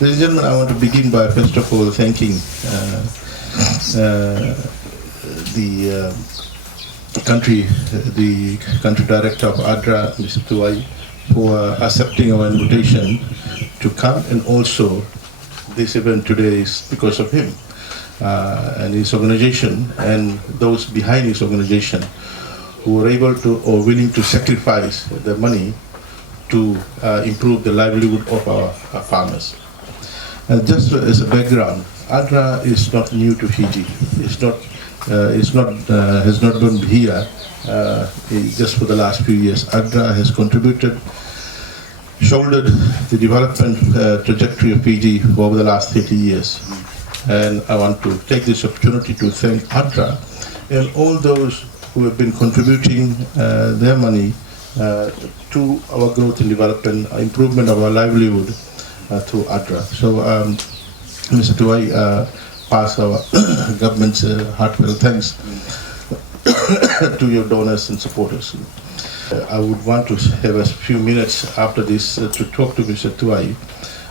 Ladies and gentlemen, I want to begin by first of all thanking the country director of ADRA, Mr. Tuwai, for accepting our invitation to come, and also this event today is because of him and his organization and those behind his organization who were able to or willing to sacrifice the money to improve the livelihood of our farmers. Just as a background, ADRA is not new to Fiji. Has not been here just for the last few years. ADRA has contributed, shouldered the development trajectory of Fiji for over the last 30 years. And I want to take this opportunity to thank ADRA and all those who have been contributing their money to our growth and development, improvement of our livelihood through ADRA. So, Mr. Tuwai, pass our government's heartfelt thanks to your donors and supporters. I would want to have a few minutes after this to talk to Mr. Tuwai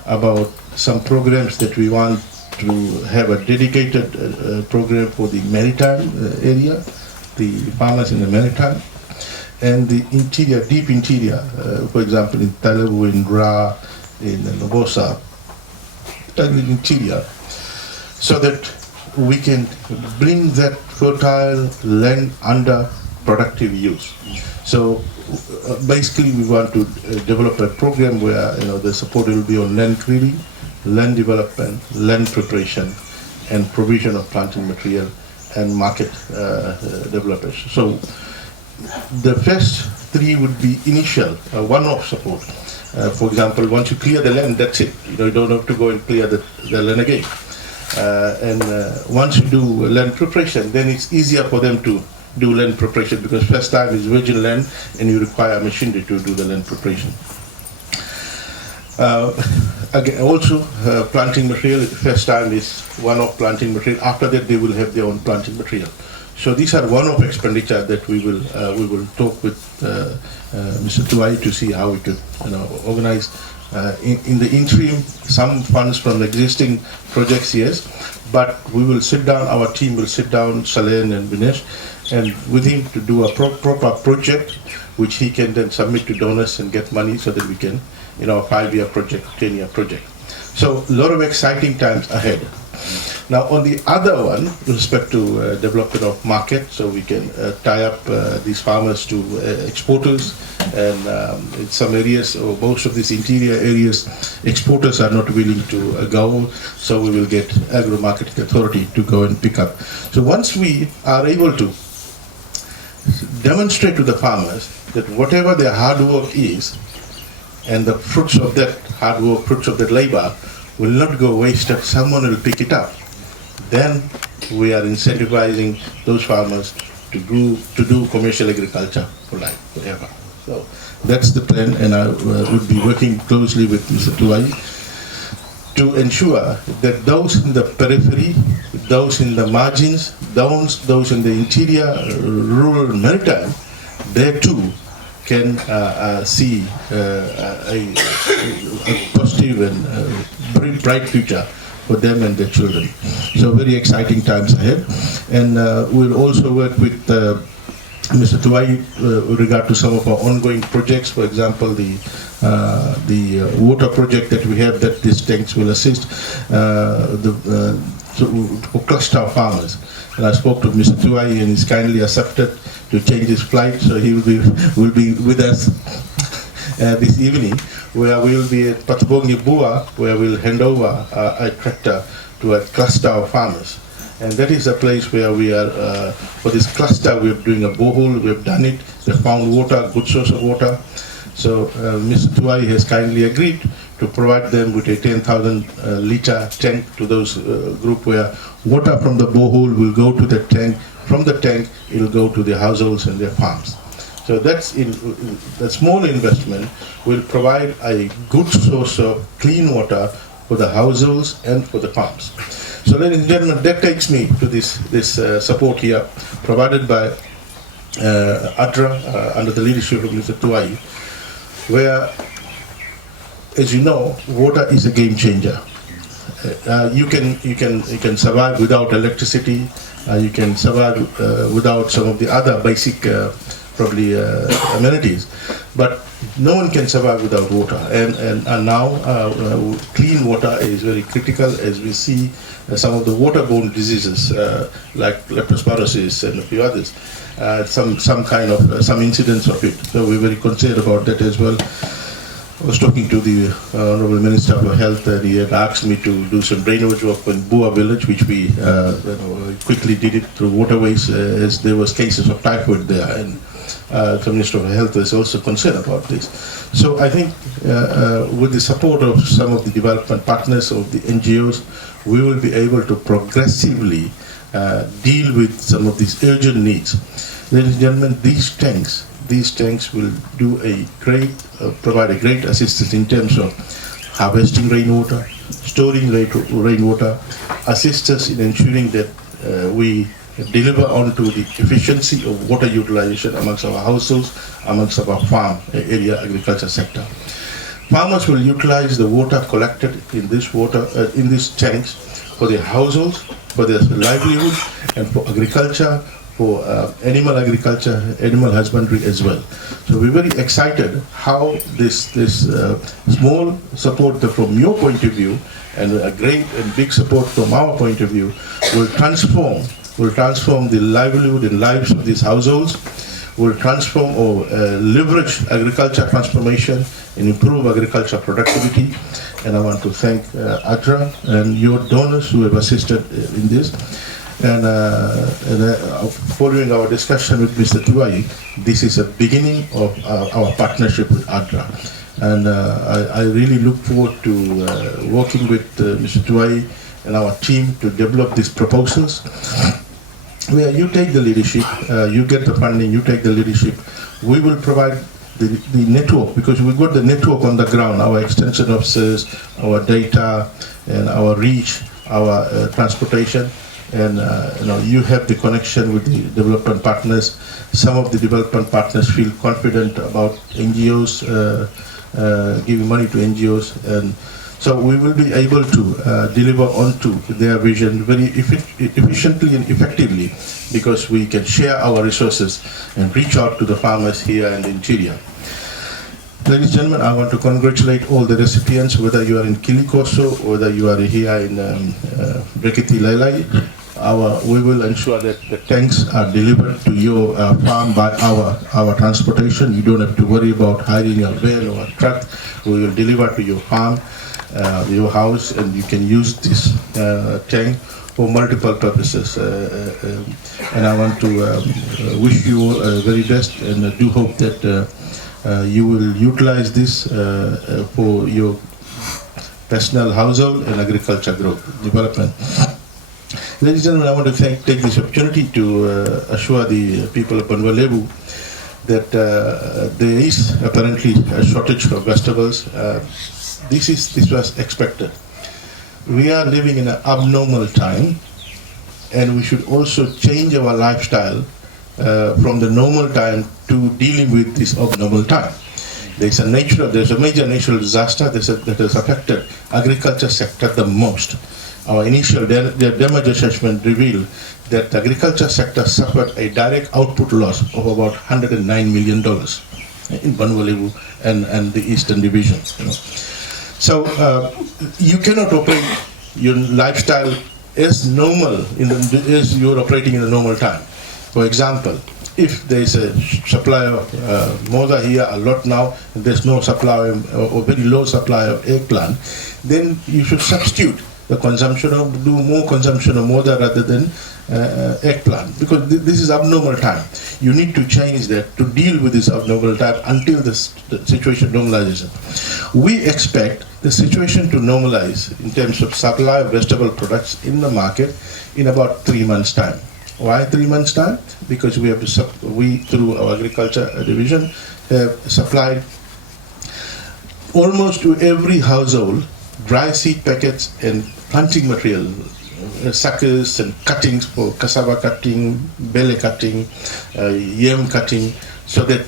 about some programs that we want to have a dedicated program for the maritime area, the farmers in the maritime, and the interior, deep interior, for example, in Levu, in Ra, in Labasa, and the interior, so that we can bring that fertile land under productive use. So basically we want to develop a program where the support will be on land clearing, land development, land preparation, and provision of planting material and market development. So the first three would be initial, one-off support. For example, once you clear the land, that's it. You don't have to go and clear the land again. Once you do land preparation, then it's easier for them to do land preparation, because first time is virgin land and you require machinery to do the land preparation. Again, also planting material, first time is one-off planting material. After that, they will have their own planting material. So these are one-off expenditure that we will talk with Mr. Tuwai to see how we could organize. In the interim, some funds from existing projects, yes, but we will sit down, our team will sit down, Salen and Vinesh, and with him to do a proper project, which he can then submit to donors and get money so that we can, a 5-year project, 10-year project. So a lot of exciting times ahead. Now on the other one, with respect to development of market, so we can tie up these farmers to exporters, and in some areas, or most of these interior areas, exporters are not willing to go, so we will get Agro Marketing Authority to go and pick up. So once we are able to demonstrate to the farmers that whatever their hard work is, and the fruits of that hard work, fruits of that labor, will not go wasted, someone will pick it up. Then we are incentivizing those farmers to do commercial agriculture for life, forever. So that's the plan, and I would be working closely with Mr. Tuwai to ensure that those in the periphery, those in the margins, those in the interior, rural, maritime, they too can see a positive and very bright future for them and their children. So very exciting times ahead. And we'll also work with Mr. Tuwai with regard to some of our ongoing projects. For example, the water project that we have, that these tanks will assist for cluster farmers. And I spoke to Mr. Tuwai, and he's kindly accepted to change his flight, so he will be with us this evening, where we will be at Patubongi Bua, where we'll hand over a tractor to a cluster of farmers. And that is a place where we are, for this cluster, we're doing a borehole, we've done it, they found water, good source of water. So Mr. Tuwai has kindly agreed to provide them with a 10,000 litre tank to those group, where water from the borehole will go to the tank, from the tank it will go to their households and their farms. So that's the small investment will provide a good source of clean water for the households and for the farms. So ladies and gentlemen, that takes me to this support here provided by ADRA under the leadership of Mr. Tuwai, where, as you know, water is a game changer. you can survive without electricity. You can survive without some of the other basic probably amenities, but no one can survive without water. And now clean water is very critical, as we see some of the waterborne diseases like leptospirosis and a few others. Some incidents of it. So we're very concerned about that as well. I was talking to the Honorable Minister of Health, and he had asked me to do some drainage work in Bua village, which we quickly did it through Waterways, as there was cases of typhoid there, and the Minister of Health is also concerned about this. So I think with the support of some of the development partners, of the NGOs, we will be able to progressively deal with some of these urgent needs. Ladies and gentlemen, these tanks will do provide a great assistance in terms of harvesting rainwater, storing rainwater, assist us in ensuring that we deliver onto the efficiency of water utilization amongst our households, amongst our farm area agriculture sector. Farmers will utilize the water collected in these tanks for their households, for their livelihood, and for agriculture, for animal agriculture, animal husbandry as well. So we're very excited how this small support from your point of view, and a great and big support from our point of view, will transform the livelihood and lives of these households, will transform or leverage agriculture transformation and improve agriculture productivity. And I want to thank ADRA and your donors who have assisted in this. And following our discussion with Mr. Tuwai, this is a beginning of our partnership with ADRA. And I really look forward to working with Mr. Tuwai and our team to develop these proposals, where you take the leadership, you get the funding, you take the leadership. We will provide the network, because we've got the network on the ground, our extension officers, our data, and our reach, our transportation. And you have the connection with the development partners. Some of the development partners feel confident about NGOs, giving money to NGOs, and so we will be able to deliver onto their vision very efficiently and effectively, because we can share our resources and reach out to the farmers here in the interior. Ladies and gentlemen, I want to congratulate all the recipients, whether you are in Kilikoso or whether you are here in Brekiti Lailai. We will ensure that the tanks are delivered to your farm by our transportation. You don't have to worry about hiring a van or a truck. We will deliver to your farm, your house, and you can use this tank for multiple purposes. And I want to wish you all the very best, and I do hope that you will utilize this for your personal household and agriculture growth, development. Ladies and gentlemen, I want to take this opportunity to assure the people of Vanua Levu that there is apparently a shortage of vegetables. This was expected. We are living in an abnormal time, and we should also change our lifestyle from the normal time to dealing with this abnormal time. There's a major natural disaster that has affected agriculture sector the most. Our initial damage assessment revealed that the agriculture sector suffered a direct output loss of about $109 million in Vanua Levu and the Eastern Division. So you cannot operate your lifestyle as normal as you're operating in a normal time. For example, if there's a supply of moda here a lot now, and there's no supply or very low supply of eggplant, then you should substitute the consumption of, do more consumption of moda rather than eggplant, because this is abnormal time. You need to change that to deal with this abnormal time until the situation normalizes. We expect the situation to normalize in terms of supply of vegetable products in the market in about 3 months' time. Why 3 months' time? Because we through our agriculture division have supplied almost to every household dry seed packets and planting material, suckers and cuttings for cassava cutting, bele cutting, yam cutting, so that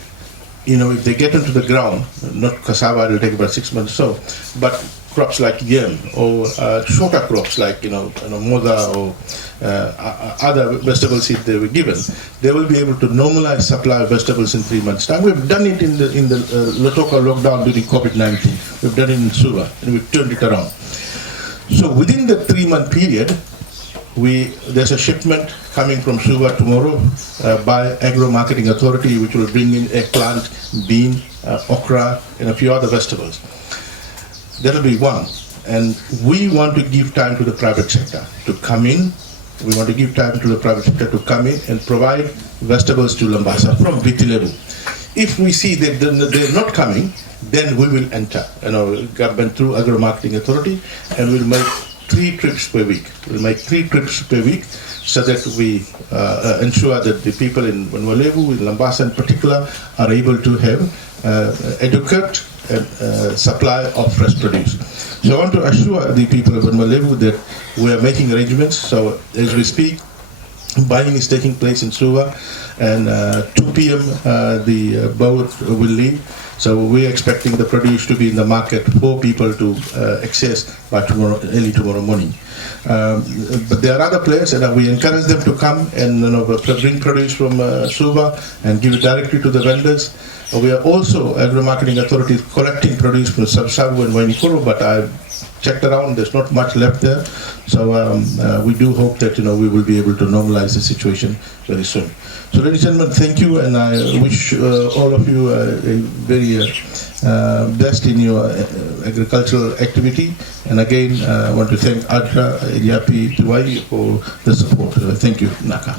if they get into the ground, not cassava, it will take about 6 months or so, but crops like yam or shorter crops like moda or other vegetables if they were given, they will be able to normalize supply of vegetables in 3 months' time. We've done it in the Lotoka lockdown during COVID-19. We've done it in Suva and we've turned it around. So within the 3-month period, there's a shipment coming from Suva tomorrow by Agro Marketing Authority, which will bring in eggplant, bean, okra, and a few other vegetables. That'll be one. And we want to give time to the private sector to come in. We want to give time to the private sector to come in and provide vegetables to Labasa from Waterways and Environment. If we see that they're not coming, then we will enter, government through Agro Marketing Authority, and we'll make 3 trips per week. We'll make 3 trips per week so that we ensure that the people in Vanua Levu, in Labasa in particular, are able to have adequate supply of fresh produce. So I want to assure the people of Vanua Levu that we are making arrangements. So as we speak, buying is taking place in Suva, and 2 p.m. The boat will leave. So we're expecting the produce to be in the market for people to access by early tomorrow morning. But there are other players, and we encourage them to come and bring produce from Suva and give it directly to the vendors. We are also, Agro Marketing Authority, collecting produce from Sub-Sabu and Wainikoro, but I've checked around, there's not much left there. So we do hope that we will be able to normalize the situation very soon. So ladies and gentlemen, thank you, and I wish all of you a very best in your agricultural activity. And again, I want to thank ADRA, Iliapi Tuwai for the support. Thank you, Naka.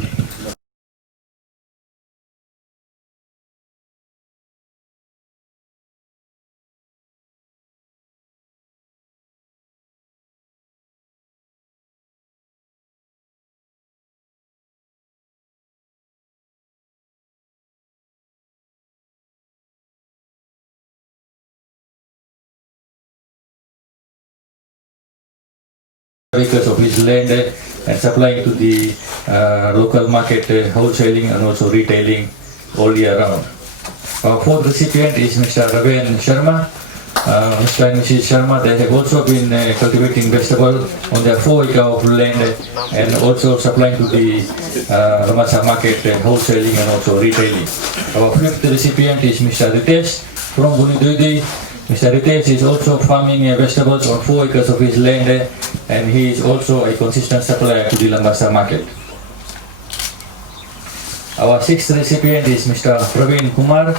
Acres of his land and supplying to the local market, wholesaling and also retailing all year round. Our 4th recipient is Mr. Raven Sharma. Mr. and Mrs. Sharma, they have also been cultivating vegetable on their 4 acre of land and also supplying to the Labasa market, wholesaling and also retailing. Our 5th recipient is Mr. Ritesh from Bunidudi. Mr. Ritesh is also farming vegetables on 4 acres of his land, and he is also a consistent supplier to the Labasa market. Our 6th recipient is Mr. Praveen Kumar.